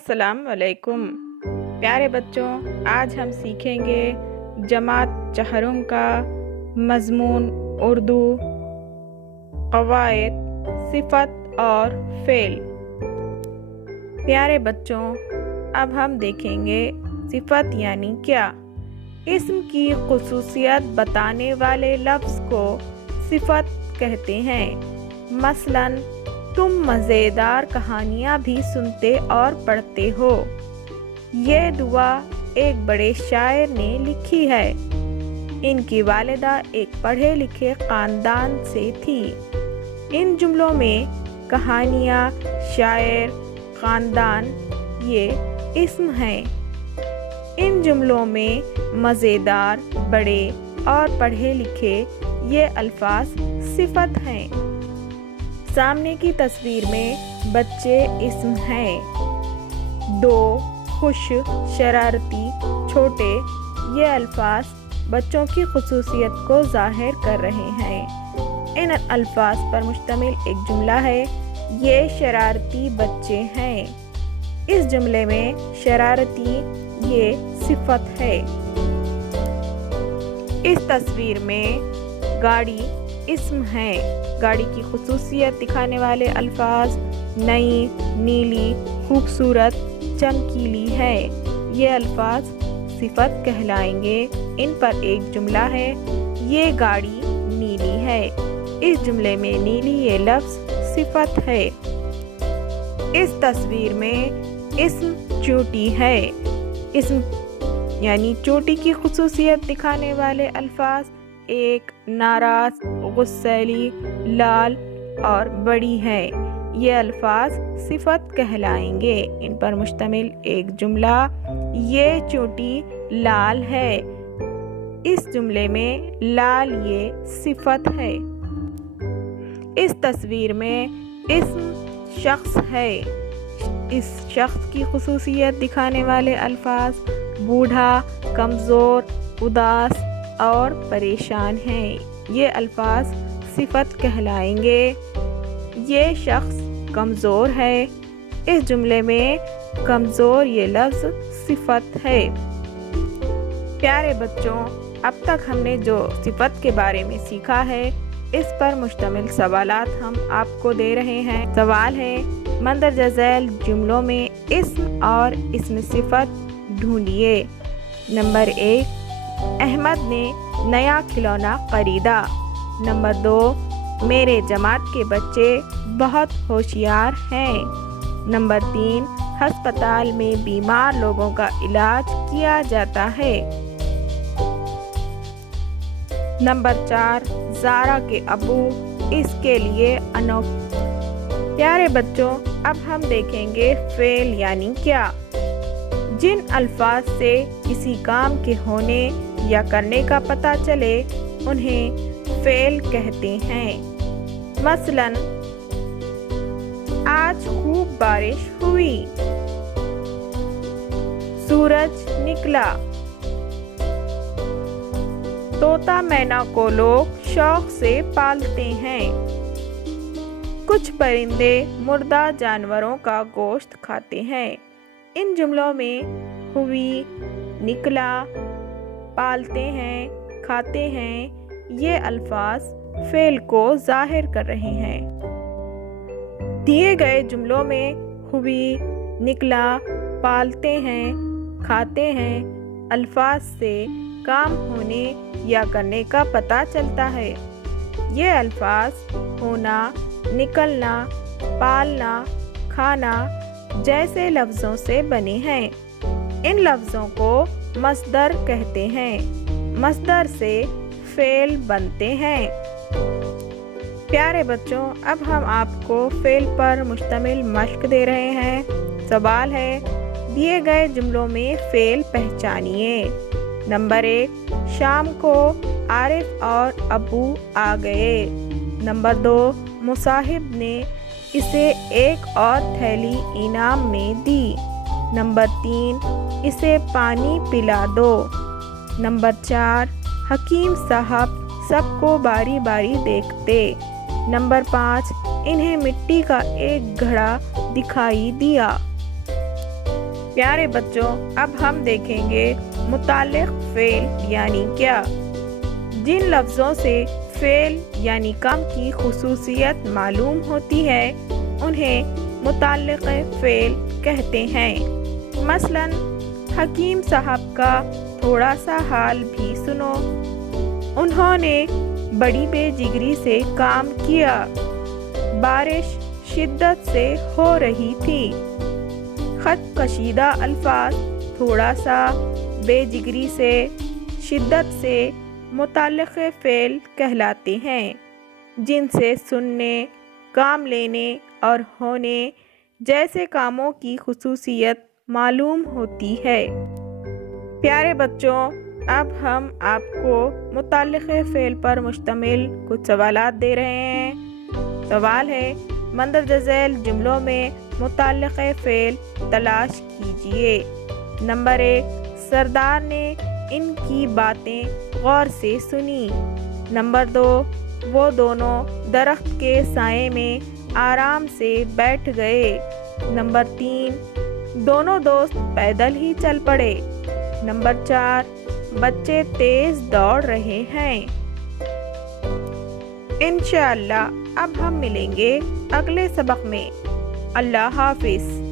अस्सलाम वालेकुम। प्यारे बच्चों, आज हम सीखेंगे जमात चहरुम का मज़मून उर्दू, क़वाइद, सिफ़त और फ़ेल। प्यारे बच्चों, अब हम देखेंगे सिफ़त यानी क्या। इस्म की ख़ुसूसियत बताने वाले लफ्ज़ को सिफ़त कहते हैं। मसलन तुम मज़ेदार कहानियाँ भी सुनते और पढ़ते हो। ये दुआ एक बड़े शायर ने लिखी है। इनकी वालिदा एक पढ़े लिखे ख़ानदान से थी। इन जुमलों में कहानियाँ, शायर, ख़ानदान ये इस्म हैं। इन जुमलों में मज़ेदार, बड़े और पढ़े लिखे ये अल्फाज सिफ़त हैं। सामने की तस्वीर में बच्चे इस्म हैं। दो, खुश, शरारती, छोटे ये अल्फाज बच्चों की ख़ुसूसियत को ज़ाहिर कर रहे हैं। इन अल्फाज पर मुश्तमिल एक जुमला है, ये शरारती बच्चे हैं। इस जुमले में शरारती ये सिफ़त है। इस तस्वीर में गाड़ी इस्म है। गाड़ी की ख़ुसूसियत दिखाने वाले अल्फाज नई, नीली, खूबसूरत, चमकीली है। ये अल्फाज सिफ़त कहलाएंगे। इन पर एक जुमला है, ये गाड़ी नीली है। इस जुमले में नीली ये लफ्ज़ सिफ़त है। इस तस्वीर में इस्म चोटी है। इस्म यानी चोटी की ख़ुसूसियत दिखाने वाले अल्फाज एक, नाराज़, गुस्सैली, लाल और बड़ी है। ये अल्फाज सिफ़त कहलाएंगे। इन पर मुश्तमिल एक जुमला, ये चोटी लाल है। इस जुमले में लाल ये सिफ़त है। इस तस्वीर में इस्म शख्स है। इस शख्स की ख़ुसूसियत दिखाने वाले अल्फाज बूढ़ा, कमज़ोर, उदास और परेशान हैं। ये अल्फाज सिफ़त कहलाएंगे। ये शख्स कमज़ोर है। इस जुमले में कमज़ोर ये लफ्ज़ सिफ़त है। प्यारे बच्चों, अब तक हमने जो सिफ़त के बारे में सीखा है, इस पर मुश्तमिल सवालात हम आपको दे रहे हैं। सवाल है, मंदरजा झैल जुमलों में इस्म और इस्म सिफ़त ढूंढिए। नंबर 1, अहमद ने नया खिलौना खरीदा। नंबर 2, मेरे जमात के बच्चे बहुत होशियार हैं। नंबर 3, अस्पताल में बीमार लोगों का इलाज किया जाता है। नंबर 4, ज़ारा के अबू इसके लिए अनोखा। प्यारे बच्चों, अब हम देखेंगे फ़ेल यानी क्या। जिन अल्फाज से किसी काम के होने या करने का पता चले उन्हें फ़ेल कहते हैं। मसलन आज खूब बारिश हुई, सूरज निकला। तोता मैना को लोग शौक से पालते हैं। कुछ परिंदे मुर्दा जानवरों का गोश्त खाते हैं। इन जुमलों में हुई, निकला, पालते हैं, खाते हैं ये अल्फाज फ़ेल को ज़ाहिर कर रहे हैं। दिए गए जुमलों में हुई, निकला, पालते हैं, खाते हैं अल्फाज से काम होने या करने का पता चलता है। ये अल्फाज होना, निकलना, पालना, खाना जैसे लफ्ज़ों से बने हैं। इन लफ्ज़ों को मस्दर कहते हैं। मस्दर से फ़ेल बनते हैं। प्यारे बच्चों, अब हम आपको फ़ेल पर मुश्तमिल मश्क दे रहे हैं। सवाल है, दिए गए जुमलों में फ़ेल पहचानिए। नंबर 1, शाम को आरिफ और अबू आ गए। नंबर 2, मुसाहिब ने इसे एक और थैली इनाम में दी। नंबर 3, इसे पानी पिला दो। नंबर 4, हकीम साहब सबको बारी बारी देखते। नंबर 5, इन्हें मिट्टी का एक घड़ा दिखाई दिया। پیارے بچوں، اب ہم دیکھیں گے متعلق فعل یعنی کیا۔ جن لفظوں سے فعل یعنی کام کی خصوصیت معلوم ہوتی ہے انہیں متعلق فعل کہتے ہیں۔ مثلاً حکیم صاحب کا تھوڑا سا حال بھی سنو۔ انہوں نے بڑی بے جگری سے کام کیا۔ بارش شدت سے ہو رہی تھی۔ خط کشیدہ الفاظ تھوڑا سا، بے جگری سے، شدت سے متعلق فعل کہلاتے ہیں، جن سے سننے، کام لینے اور ہونے جیسے کاموں کی خصوصیت معلوم ہوتی ہے۔ پیارے بچوں، اب ہم آپ کو متعلق فعل پر مشتمل کچھ سوالات دے رہے ہیں۔ سوال ہے، مندرجہ ذیل جملوں میں متعلق فعل تلاش کیجیے۔ نمبر 1، سردار نے ان کی باتیں غور سے سنی۔ نمبر 2، وہ دونوں درخت کے سائے میں آرام سے بیٹھ گئے۔ نمبر 3، دونوں دوست پیدل ہی چل پڑے۔ نمبر 4، بچے تیز دوڑ رہے ہیں۔ انشاءاللہ اب ہم ملیں گے اگلے سبق میں۔ اللہ حافظ۔